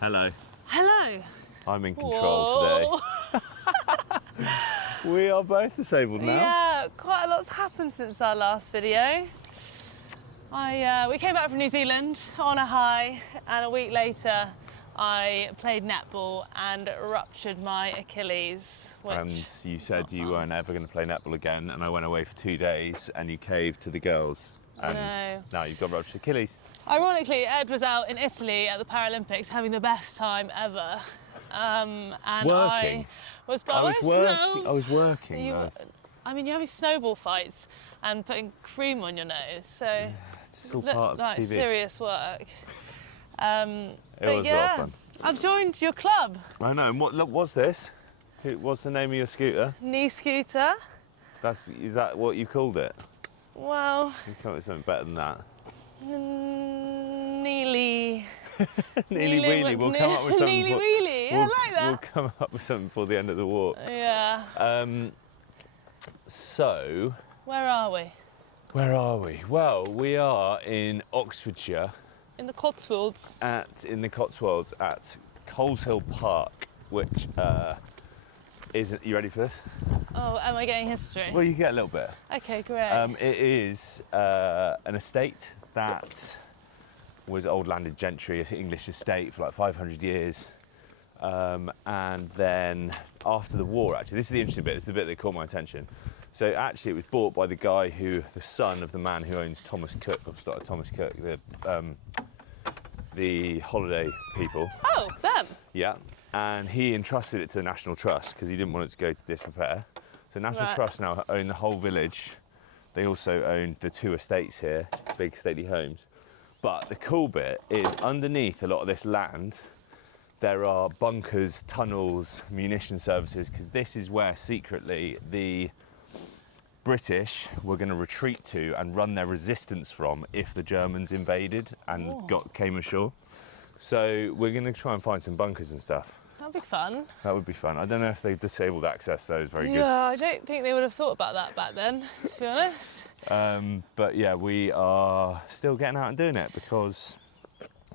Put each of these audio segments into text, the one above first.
Hello. Hello. I'm in control today. We are both disabled now. Yeah, quite a lot's happened since our last video. We came back from New Zealand on a high, and a week later I played netball and ruptured my Achilles. And you said you weren't ever going to play netball again, and I went away for 2 days and you caved to the girls. And now you've got ruptured Achilles. Ironically, Ed was out in Italy at the Paralympics having the best time ever. And Working? I was working. I mean, you're having snowball fights and putting cream on your nose, so it's all part of like TV. serious work. It was a lot of fun. I've joined your club. I know. And what's this? What's the name of your scooter? Knee scooter. Is that what you called it? Well, You come up with something better than that. Neely. Neely wheelie. We'll come up with something. Neely wheelie. I like that. We'll come up with something before the end of the walk. Yeah. So. Where are we? Where are we? Well, we are in Oxfordshire. In the Cotswolds. In the Cotswolds at Coleshill Park, which isn't. You ready for this? Oh, am I getting history? Well, you get a little bit. Okay, great. It is an estate that was old landed gentry, an English estate for like 500 years. And then after the war, actually, this is the interesting bit, this is the bit that caught my attention. So actually it was bought by the guy the son of the man who owns Thomas Cook, or started Thomas Cook, the holiday people. Oh, them? Yeah, and he entrusted it to the National Trust because he didn't want it to go to disrepair. So National Trust now own the whole village. They also own the 2 estates here, big stately homes. But the cool bit is underneath a lot of this land, there are bunkers, tunnels, munition services, because this is where secretly the British were going to retreat to and run their resistance from if the Germans invaded and came ashore. So we're going to try and find some bunkers and stuff. That'd be fun. That would be fun. I don't know if they've disabled access though, it's very good. Yeah, I don't think they would have thought about that back then, to be honest. But yeah, we are still getting out and doing it because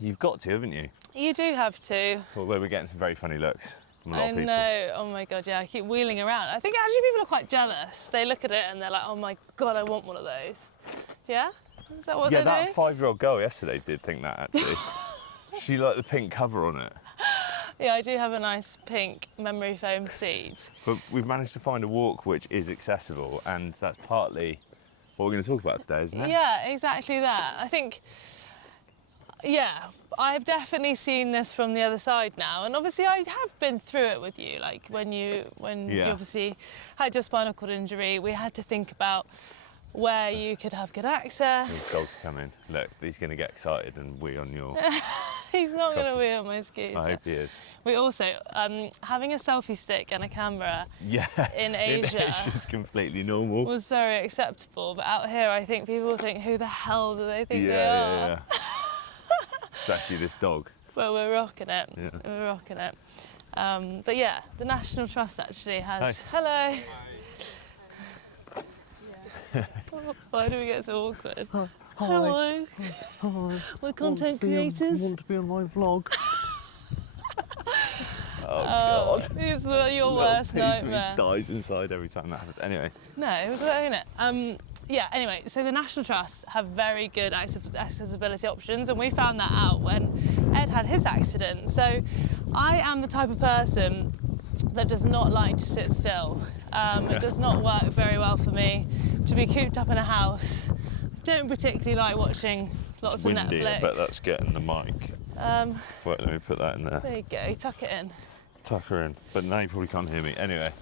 you've got to, haven't you? You do have to. Although we're getting some very funny looks from a lot of people. I know, oh my God, yeah, I keep wheeling around. I think actually people are quite jealous. They look at it and they're like, oh my God, I want one of those. Yeah? Is that what they do? Yeah, that 5-year-old girl yesterday did think that actually. She liked the pink cover on it. Yeah, I do have a nice pink memory foam seat. But we've managed to find a walk which is accessible, and that's partly what we're going to talk about today, isn't it? Yeah, exactly that. I think, yeah, I've definitely seen this from the other side now, and obviously I have been through it with you. Like when you obviously had your spinal cord injury, we had to think about where you could have good access. There's dogs coming. Look, he's going to get excited and wee on your... He's not going to wee on my scooter. I hope he is. We also, having a selfie stick and a camera in Asia is completely normal. Was very acceptable, but out here I think people think, who the hell do they think they are? Yeah. It's actually this dog. Well, we're rocking it. Yeah. We're rocking it. But yeah, the National Trust actually has... Hi. Hello. Why do we get so awkward? Hi. Hello. Hi. We're content creators. Want to be on my vlog? Oh God. It's your worst nightmare. He dies inside every time that happens. Anyway. No, we've got to own it. Yeah, anyway, so the National Trust have very good accessibility options, and we found that out when Ed had his accident. So I am the type of person that does not like to sit still. It does not work very well for me to be cooped up in a house. Don't particularly like watching lots of Netflix. I bet that's getting the mic. Wait, let me put that in there. There you go, tuck it in. Tuck her in. But now you probably can't hear me. Anyway.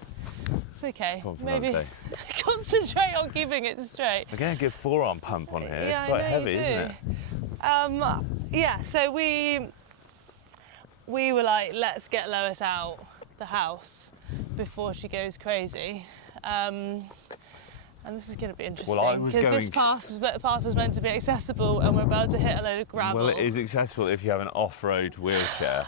It's okay. Maybe concentrate on keeping it straight. I'm getting a good forearm pump on here. Yeah, it's quite heavy, isn't it? Yeah, so we were like, let's get Lois out the house before she goes crazy. And this is going to be interesting because this path was meant to be accessible, and we're about to hit a load of gravel. Well, it is accessible if you have an off-road wheelchair.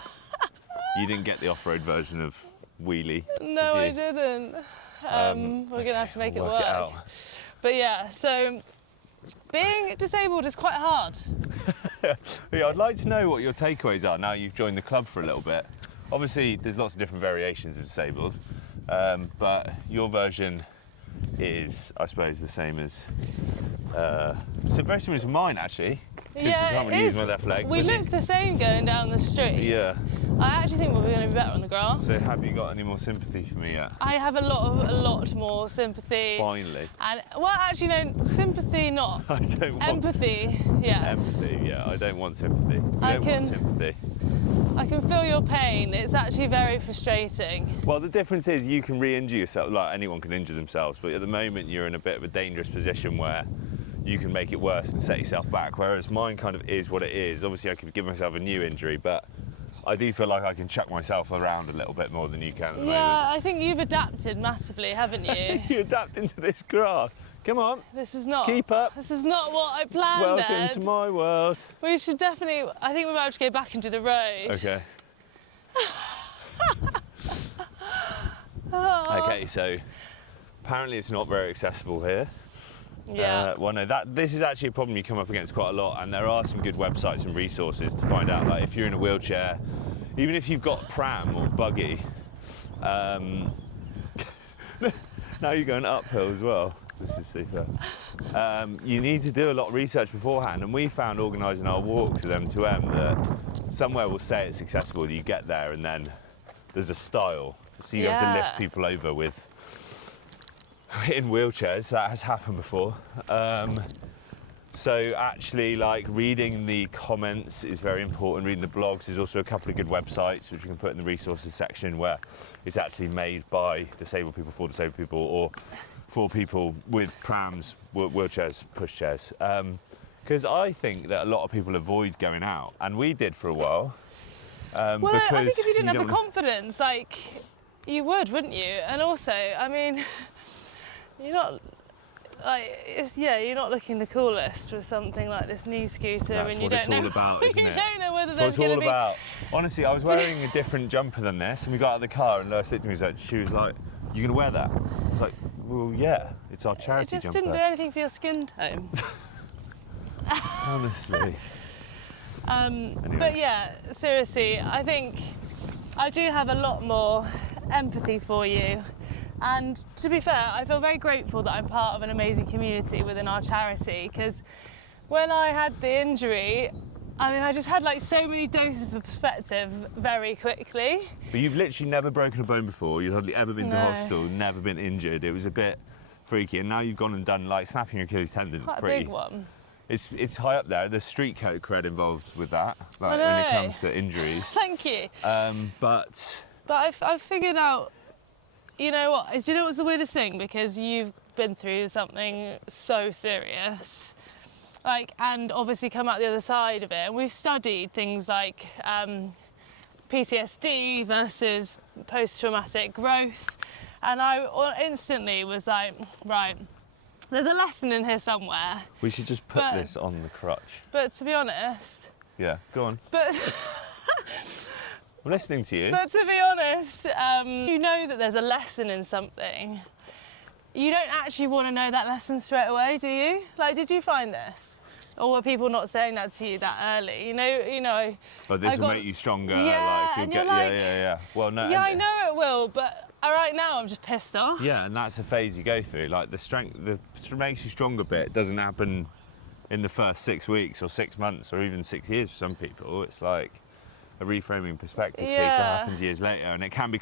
You didn't get the off-road version of wheelie. No, I didn't. We're going to have to make it work. Out. But yeah, so being disabled is quite hard. Yeah, I'd like to know what your takeaways are now you've joined the club for a little bit. Obviously, there's lots of different variations of disabled, but your version is, I suppose, the same as, so very similar to mine actually. 'Cause you can't really use my left leg. We look the same going down the street. Yeah. I actually think we're going to be better on the grass. So have you got any more sympathy for me yet? I have a lot more sympathy. Finally. And well, actually, no, sympathy not. I don't want Empathy, yeah. empathy. Yeah, I don't want sympathy. We I don't want sympathy. I can feel your pain. It's actually very frustrating. Well, the difference is you can re-injure yourself. Like anyone can injure themselves, but at the moment you're in a bit of a dangerous position where you can make it worse and set yourself back. Whereas mine kind of is what it is. Obviously, I could give myself a new injury, but I do feel like I can chuck myself around a little bit more than you can at the moment. Yeah, I think you've adapted massively, haven't you? You adapt into this grass. Come on. This is not. Keep up. This is not what I planned. Welcome Ed. to my world. We should definitely. I think we might have to go back into the road. Okay. Oh. Okay, so apparently it's not very accessible here. Yeah. Well, no, this is actually a problem you come up against quite a lot, and there are some good websites and resources to find out. Like if you're in a wheelchair, even if you've got pram or buggy, now you're going uphill as well. This is super. You need to do a lot of research beforehand, and we found organising our walks with M2M that somewhere will say it's accessible. You get there, and then there's a style, so you have to lift people over with. In wheelchairs, that has happened before. So actually, like reading the comments is very important. Reading the blogs. There's also a couple of good websites which you can put in the resources section where it's actually made by disabled people for disabled people or for people with prams, wheelchairs, pushchairs. Because I think that a lot of people avoid going out, and we did for a while. Well, I think if you didn't have the confidence, like you would, wouldn't you? And also, I mean. You're not, like, you're not looking the coolest with something like this new scooter. That's and you what don't it's know, all about, isn't it? You don't know whether That's there's what going it's to all be. about. Honestly, I was wearing a different jumper than this, and we got out of the car, and Lois looked at me and she was like, "You gonna wear that?" I was like, "Well, yeah, it's our charity It just jumper." didn't do anything for your skin tone. Honestly. Anyway. But yeah, seriously, I think I do have a lot more empathy for you. And to be fair, I feel very grateful that I'm part of an amazing community within our charity, because when I had the injury, I mean, I just had like so many doses of perspective very quickly. But you've literally never broken a bone before. You've hardly ever been to hospital, never been injured. It was a bit freaky, and now you've gone and done like snapping your Achilles tendon. Quite It's pretty a big one. It's high up there. There's street code involved with that, like when it comes to injuries. Thank you. But I've figured out. You know what? Do you know what's the weirdest thing? Because you've been through something so serious, like, and obviously come out the other side of it. And we've studied things like PTSD versus post-traumatic growth, and I instantly was like, right, there's a lesson in here somewhere. we should just put this on the crutch. But to be honest, Yeah, go on. but. I'm listening to you. But to be honest, you know that there's a lesson in something. You don't actually want to know that lesson straight away, do you? Like, did you find this? Or were people not saying that to you that early? You know. But this will make you stronger. Yeah, like, and you're like, yeah. Well, no. Yeah, I know it will, but right now I'm just pissed off. Yeah, and that's a phase you go through. Like the strength, the makes you stronger bit doesn't happen in the first 6 weeks or 6 months or even 6 years for some people. It's like a reframing perspective piece that happens years later, and it can be.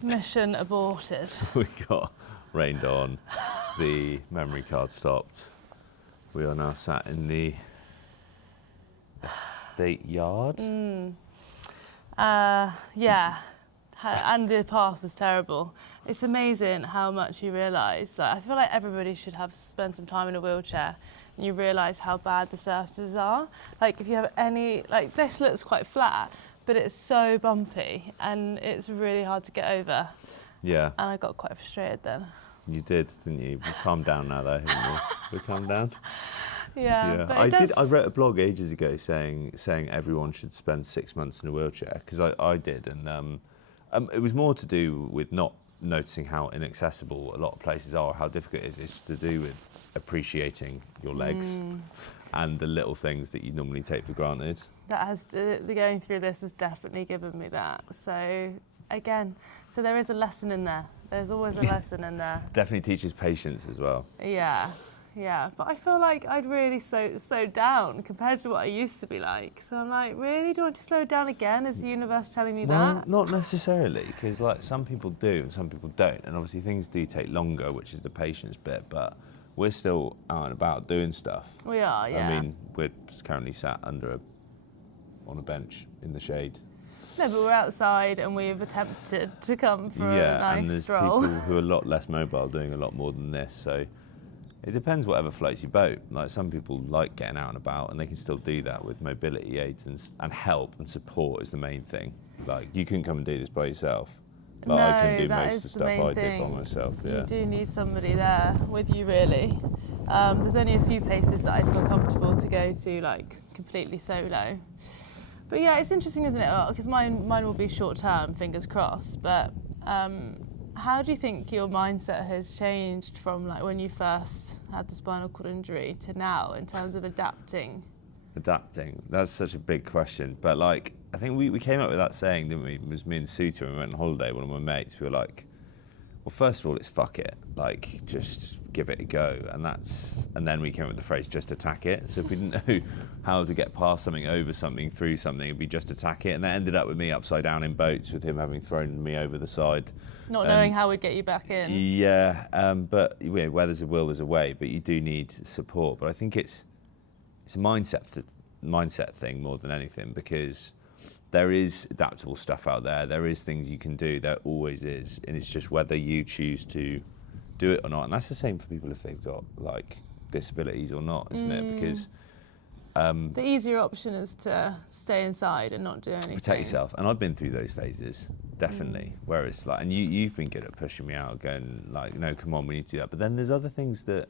Mission aborted. We got rained on. The memory card stopped. We are now sat in the estate yard. Yeah, and the path was terrible. It's amazing how much you realise. Like, I feel like everybody should spend some time in a wheelchair. And you realise how bad the surfaces are. Like if you have any, like this looks quite flat, but it's so bumpy and it's really hard to get over. Yeah. And I got quite frustrated then. You did, didn't you? We calmed down now, though, haven't we? We calmed down. Yeah. But I wrote a blog ages ago saying everyone should spend 6 months in a wheelchair because I did, and it was more to do with not noticing how inaccessible a lot of places are, how difficult it is. It's to do with appreciating your legs and the little things that you normally take for granted. The going through this has definitely given me that. So again, so there is a lesson in there. There's always a lesson in there. Definitely teaches patience as well. Yeah, but I feel like I'd really slowed down compared to what I used to be like. So I'm like, really? Do I want to slow down again? Is the universe telling me that? Not necessarily, because like some people do and some people don't, and obviously things do take longer, which is the patience bit. But we're still out and about doing stuff. We are, yeah. I mean, we're currently sat on a bench in the shade. No, but we're outside and we've attempted to come for a nice and there's stroll. people who are a lot less mobile doing a lot more than this. So it depends whatever floats your boat. Like some people like getting out and about, and they can still do that with mobility aids and help and support is the main thing. Like you couldn't come and do this by yourself. Like No, I couldn't do that most is of the the stuff main I did by thing. myself. Yeah. You do need somebody there with you, really. There's only a few places that I'd feel comfortable to go to, like completely solo. But yeah, it's interesting, isn't it? Because mine will be short term, fingers crossed. But how do you think your mindset has changed from like when you first had the spinal cord injury to now in terms of adapting? Adapting, that's such a big question. But like, I think we came up with that saying, didn't we? It was me and Suta when we went on holiday, one of my mates, we were like, well, first of all, it's fuck it. Like, just give it a go. And then we came up with the phrase, just attack it. So if we didn't know how to get past something, over something, through something, it'd be just attack it. And that ended up with me upside down in boats with him having thrown me over the side. Not knowing how we'd get you back in. Yeah, but yeah, where there's a will, there's a way. But you do need support. But I think it's a mindset thing more than anything, because there is adaptable stuff out there. There is things you can do. There always is. And it's just whether you choose to do it or not. And that's the same for people if they've got like disabilities or not, isn't it? Because the easier option is to stay inside and not do anything. protect yourself. And I've been through those phases, definitely. Where it's like, and you've been good at pushing me out, going like, no, come on, we need to do that. But then there's other things that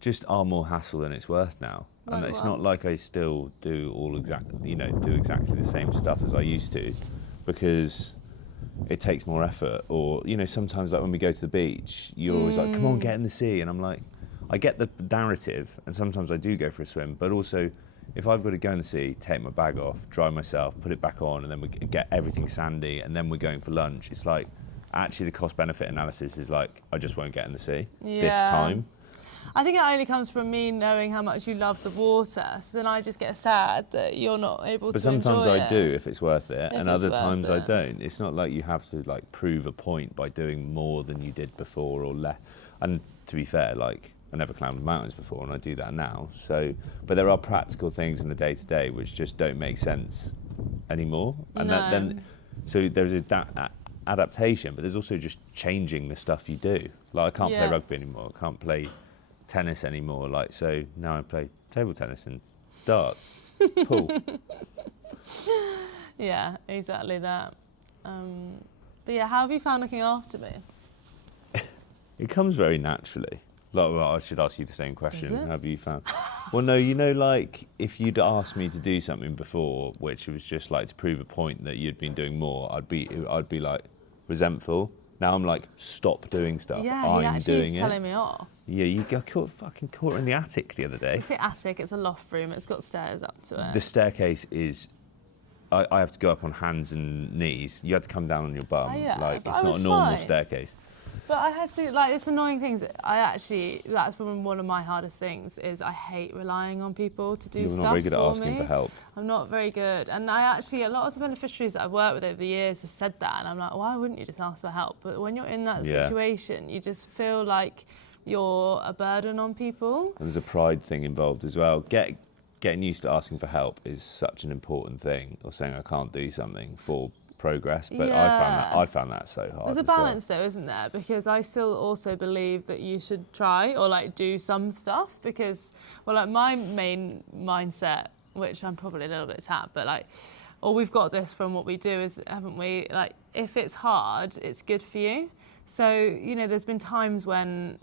just are more hassle than it's worth now. And it's not like I still do do exactly the same stuff as I used to, because it takes more effort. Or, sometimes like when we go to the beach, you're always like, come on, get in the sea. And I'm like, I get the narrative, and sometimes I do go for a swim, but also if I've got to go in the sea, take my bag off, dry myself, put it back on, and then we get everything sandy, and then we're going for lunch, it's like, actually the cost-benefit analysis is like, I just won't get in the sea this time. I think it only comes from me knowing how much you love the water, so then I just get sad that you're not able to enjoy it. But sometimes I do if it's worth it, and other times I it. don't. It's not like you have to like prove a point by doing more than you did before or less. And to be fair, like I never climbed mountains before, and I do that now. So, but there are practical things in the day-to-day which just don't make sense anymore. And so there's adaptation, but there's also just changing the stuff you do. Like I can't play rugby anymore. I can't play tennis anymore, like, so now I play table tennis and darts, pool. Yeah, exactly that. But yeah, how have you found looking after me? It comes very naturally. Like, well, I should ask you the same question. Does it? How have you found? Well, no, like if you'd asked me to do something before, which was just like to prove a point that you'd been doing more, I'd be like resentful. Now I'm like, stop doing stuff. Yeah, I'm doing it. telling me off. Yeah, you got caught in the attic the other day. You say attic, it's a loft room. It's got stairs up to it. The staircase is, I have to go up on hands and knees. You had to come down on your bum. Oh, yeah, like, but it's I not was a normal fine. staircase. But I had to, like, it's annoying things. That's one of my hardest things is I hate relying on people to do stuff for me. You're not very good at asking for help. I'm not very good. And a lot of the beneficiaries that I've worked with over the years have said that. And I'm like, why wouldn't you just ask for help? But when you're in that situation, you just feel like you're a burden on people. And there's a pride thing involved as well. Getting used to asking for help is such an important thing, or saying I can't do something for progress, but I found that so hard. There's a balance though, isn't there? Because I still also believe that you should try or like do some stuff, because like my main mindset, which I'm probably a little bit tapped, but like, we've got this from what we do, is, haven't we? Like, if it's hard, it's good for you. So, there's been times when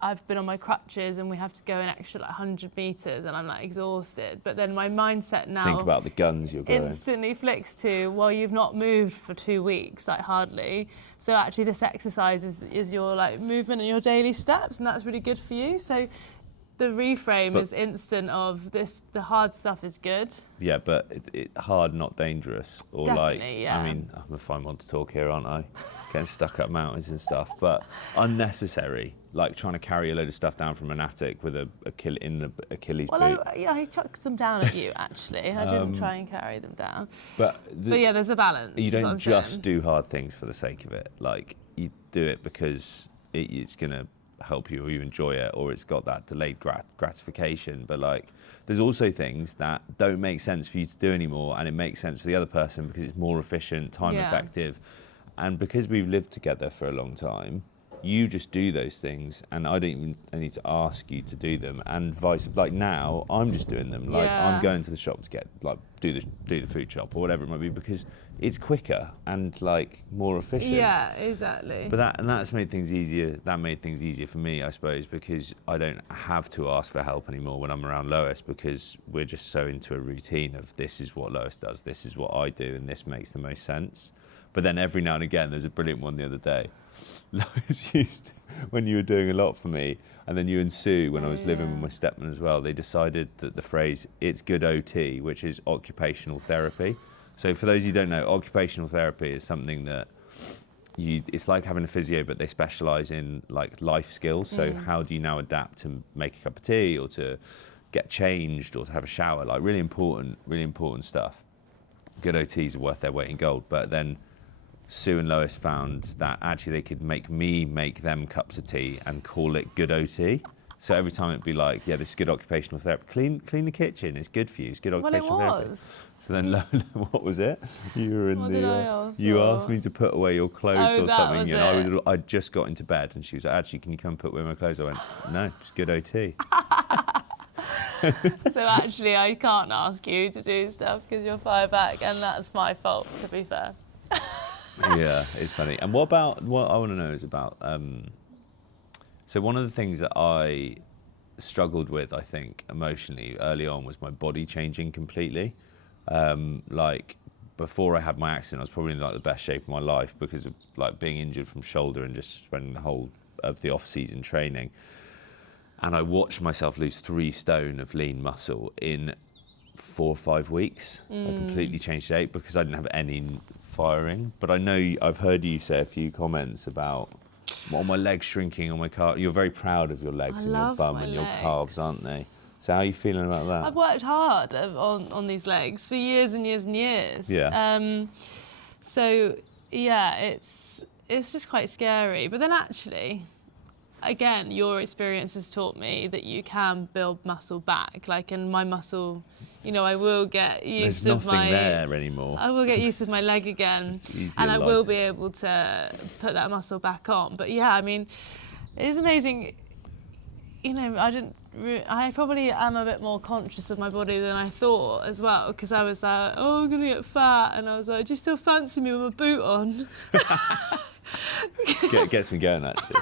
I've been on my crutches and we have to go an extra like 100 metres and I'm like exhausted. But then my mindset now Think about the guns you're going. instantly flicks to, well, you've not moved for 2 weeks, like hardly. So actually this exercise is your like movement and your daily steps, and that's really good for you. So the reframe is instant of this, the hard stuff is good. Yeah, but it hard, not dangerous. Or Definitely, yeah. I mean, I'm a fine one to talk here, aren't I? Getting stuck up mountains and stuff, but unnecessary. Like trying to carry a load of stuff down from an attic with an Achilles boot. Well, I chucked them down at you, actually. I didn't try and carry them down. But yeah, there's a balance. You don't just do hard things for the sake of it. Like, you do it because it's going to help you, or you enjoy it, or it's got that delayed gratification. But like, there's also things that don't make sense for you to do anymore, and it makes sense for the other person because it's more efficient, time effective. And because we've lived together for a long time, you just do those things, and I need to ask you to do them, and vice. Like now, I'm just doing them. Like I'm going to the shop to get do the food shop or whatever it might be, because it's quicker and like more efficient. Yeah, exactly. But that's made things easier. That made things easier for me, I suppose, because I don't have to ask for help anymore when I'm around Lois, because we're just so into a routine of this is what Lois does, this is what I do, and this makes the most sense. But then every now and again, there's a brilliant one the other day. Lois used to, when you were doing a lot for me, and then you and Sue, when I was living with my stepmom as well, they decided that the phrase "it's good OT," which is occupational therapy. So for those who don't know, occupational therapy is something that it's like having a physio, but they specialise in like life skills. So how do you now adapt to make a cup of tea, or to get changed, or to have a shower? Like really important stuff. Good OTs are worth their weight in gold. But then Sue and Lois found that actually they could make them cups of tea and call it good OT. So every time it'd be like, yeah, this is good occupational therapy. Clean the kitchen. It's good for you. It's good occupational therapy. Well, it was. So then, what was it? You were in What did I ask you for? ask me to put away your clothes or that something. was And it. I'd just got into bed, and she was like, actually, can you come put away my clothes? I went, no, it's good OT. So actually, I can't ask you to do stuff because you're fire back, and that's my fault, to be fair. Yeah, it's funny. And what I want to know is about, so one of the things that I struggled with, I think, emotionally early on was my body changing completely. Like before I had my accident, I was probably in like the best shape of my life because of like being injured from shoulder and just spending the whole of the off-season training. And I watched myself lose 3 stone of lean muscle in 4 or 5 weeks. I completely changed shape because I didn't have any firing. But I know I've heard you say a few comments about my legs shrinking, on my calf. You're very proud of your legs and your bum and your calves, aren't they? So how are you feeling about that? I've worked hard on these legs for years and years and years. Yeah. So yeah, it's just quite scary. But then actually, again, your experience has taught me that you can build muscle back. Like, and my muscle, I will get use of my... There's nothing there anymore. I will get use of my leg again, and I will be able to put that muscle back on. But yeah, I mean, it is amazing. I probably am a bit more conscious of my body than I thought as well, because I was like, oh, I'm gonna get fat, and I was like, do you still fancy me with my boot on? Gets me going, actually.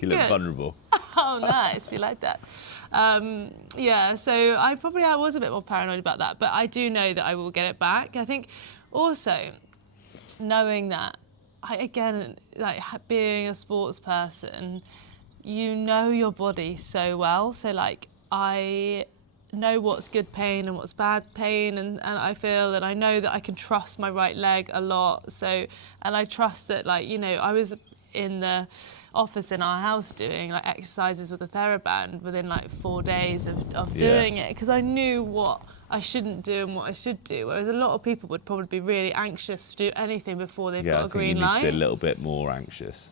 You look vulnerable. Oh, nice. You like that. Yeah, so I was a bit more paranoid about that, but I do know that I will get it back. I think also knowing that, being a sports person, you know your body so well. So like, I know what's good pain and what's bad pain, and I feel that I know that I can trust my right leg a lot. So, and I trust that, I was in the office in our house doing like exercises with a TheraBand within like 4 days of doing it, because I knew what I shouldn't do and what I should do, whereas a lot of people would probably be really anxious to do anything before they've got a green light. I think you need to be a little bit more anxious.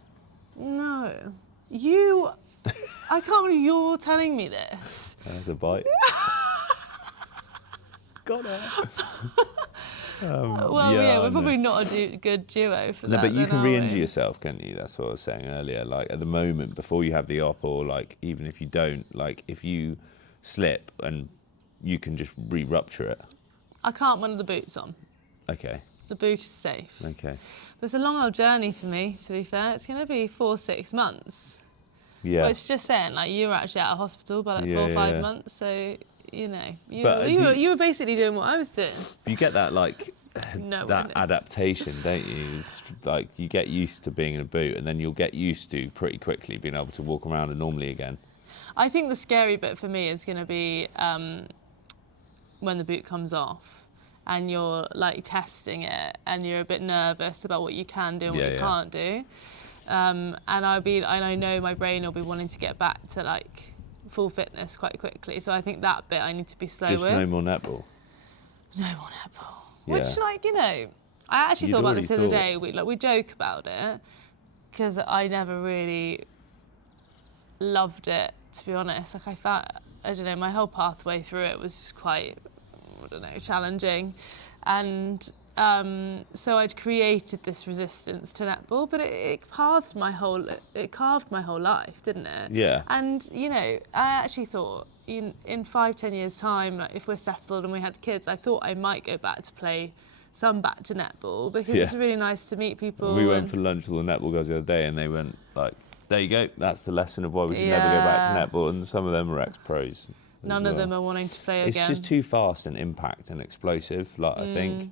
No. I can't believe you're telling me this. There's a bite. Got it. We're probably not a good duo for that. No, but you can re-injure yourself, can't you? That's what I was saying earlier. Like at the moment, before you have the op, or like even if you don't, like if you slip, and you can just re-rupture it. I can't one of the boots on. Okay. The boot is safe. Okay. But it's a long old journey for me, to be fair. It's going to be 4-6 months. Yeah. Well, it's just saying, like, you were actually out of hospital by like 4 or 5 months, so, you know, you were basically doing what I was doing. You get that, like, No, that adaptation, don't you? It's like, you get used to being in a boot, and then you'll get used to pretty quickly being able to walk around normally again. I think the scary bit for me is going to be when the boot comes off and you're like testing it and you're a bit nervous about what you can do and what you can't do. And I know my brain will be wanting to get back to like full fitness quite quickly. So I think that bit I need to be slow with. Just no more netball. No more netball. Which, like, you know, I actually thought about this the other day. We joke about it because I never really loved it, to be honest. Like, I don't know, my whole pathway through it was quite, I don't know, challenging. And so I'd created this resistance to netball, but it carved my whole life, didn't it? Yeah. And, you know, I actually thought in 5-10 years' time, like, if we're settled and we had kids, I thought I might go back to netball because it's really nice to meet people. We went for lunch with the netball guys the other day, and they went like, there you go, that's the lesson of why we should never go back to netball. And some of them are ex-pros. None of them are wanting to play again. It's just too fast and impact and explosive, like, I think.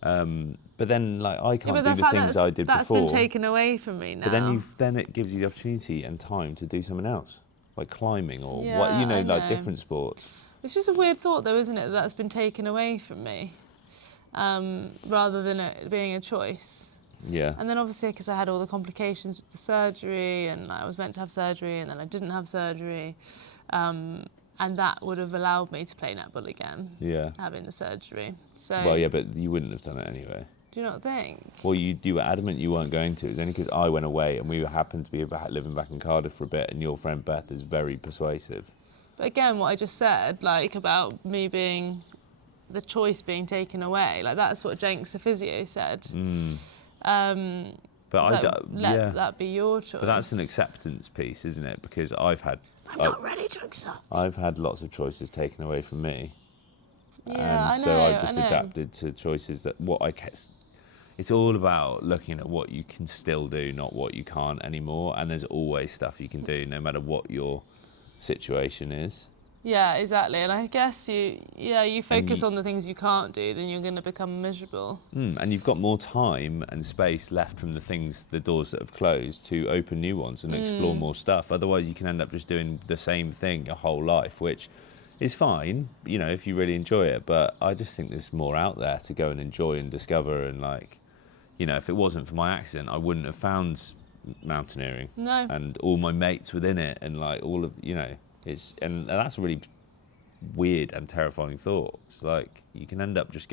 But then, like, I can't do the things I did before. That's been taken away from me now. But then it gives you the opportunity and time to do something else, like climbing or what, you know, like different sports. It's just a weird thought, though, isn't it? That's been taken away from me, rather than it being a choice. Yeah. And then obviously because I had all the complications with the surgery, and I was meant to have surgery, and then I didn't have surgery, and that would have allowed me to play netball again. Yeah. Having the surgery. So. Well, yeah, but you wouldn't have done it anyway. Do you not think? Well, you were adamant you weren't going to. It was only because I went away and we happened to be living back in Cardiff for a bit, and your friend Beth is very persuasive. But again, what I just said, like, about me the choice being taken away, like, that's what Jenks, the physio, said. But let that be your choice. But that's an acceptance piece, isn't it? Because I'm not ready to accept. I've had lots of choices taken away from me. Yeah, and so I've just adapted to choices that it's all about looking at what you can still do, not what you can't anymore. And there's always stuff you can do, no matter what your situation is. Yeah, exactly. And I guess you focus on the things you can't do, then you're going to become miserable. And you've got more time and space left from the doors that have closed to open new ones and explore more stuff. Otherwise, you can end up just doing the same thing your whole life, which is fine, you know, if you really enjoy it. But I just think there's more out there to go and enjoy and discover. And, like, you know, if it wasn't for my accident, I wouldn't have found mountaineering. No. And all my mates within it, and, like, all of, you know, and that's a really weird and terrifying thought. It's like you can end up just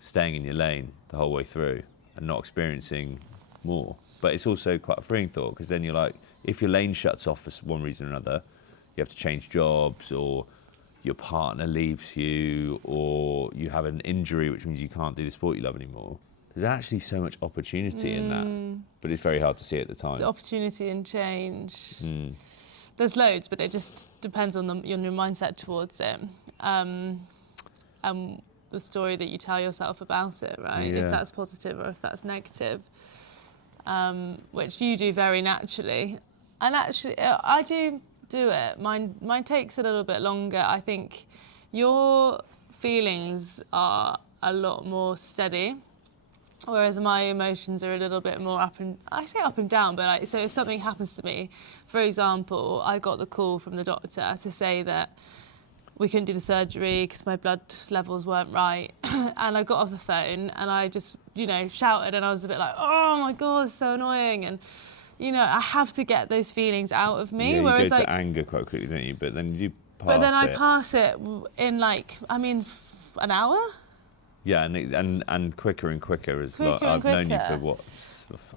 staying in your lane the whole way through and not experiencing more. But it's also quite a freeing thought, because then you're like, if your lane shuts off for one reason or another, you have to change jobs, or your partner leaves you, or you have an injury which means you can't do the sport you love anymore. There's actually so much opportunity in that, but it's very hard to see at the time. The opportunity and change. There's loads, but it just depends on your mindset towards it, and the story that you tell yourself about it, right? Yeah. If that's positive or if that's negative, which you do very naturally. And actually, I do it. Mine takes a little bit longer. I think your feelings are a lot more steady, whereas my emotions are a little bit more up and down, but like, so if something happens to me, for example, I got the call from the doctor to say that we couldn't do the surgery because my blood levels weren't right, and I got off the phone and I just, you know, shouted, and I was a bit like, oh my God, it's so annoying, and, you know, I have to get those feelings out of me. Yeah, whereas, you go like, to anger quite quickly, don't you? But then you pass it. But then I pass it in, like, I mean, an hour? Yeah, and quicker and quicker as well. I've known you for what?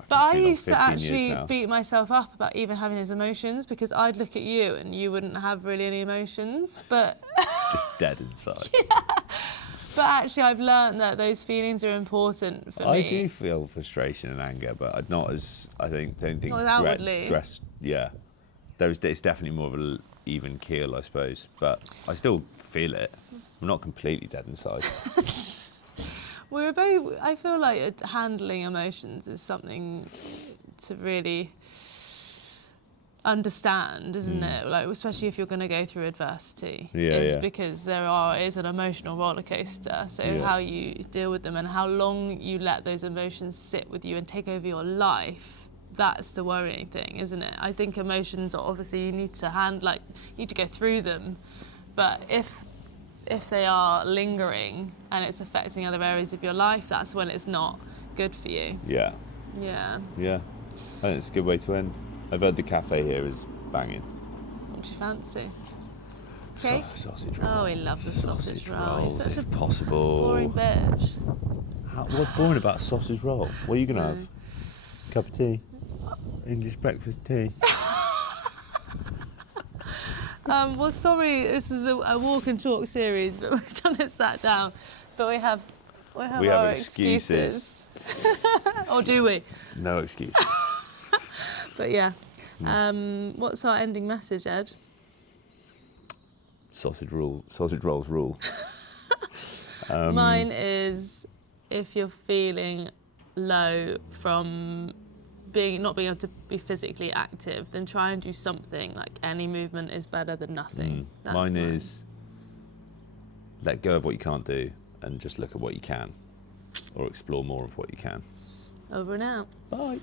But I used to actually beat myself up about even having those emotions, because I'd look at you and you wouldn't have really any emotions, but just dead inside. Yeah. But actually, I've learned that those feelings are important for me. I do feel frustration and anger, but not as don't think. Not as outwardly. Yeah, it's definitely more of an even keel, I suppose. But I still feel it. I'm not completely dead inside. I feel like handling emotions is something to really understand, isn't it? Like, especially if you're going to go through adversity, Yeah, is yeah. because is an emotional roller coaster. So Yeah. how you deal with them and how long you let those emotions sit with you and take over your life, that's the worrying thing, isn't it? I think emotions are obviously you need to go through them, but if they are lingering and it's affecting other areas of your life, that's when it's not good for you. Yeah. Yeah. Yeah. I think it's a good way to end. I've heard the cafe here is banging. What do you fancy? Cake? Sausage roll. Oh, we love the sausage roll. He's rolls, such a if possible. boring bitch. What's boring about a sausage roll? What are you going to have? Cup of tea? English breakfast tea? Well, sorry, this is a walk and talk series, but we've done it sat down. But we have our excuses. Or do we? No excuses. But yeah. What's our ending message, Ed? Sausage rolls rule. Mine is, if you're feeling low from not being able to be physically active, then try and do something. Like, any movement is better than nothing. Mine is let go of what you can't do and just look at what you can, or explore more of what you can. Over and out. Bye.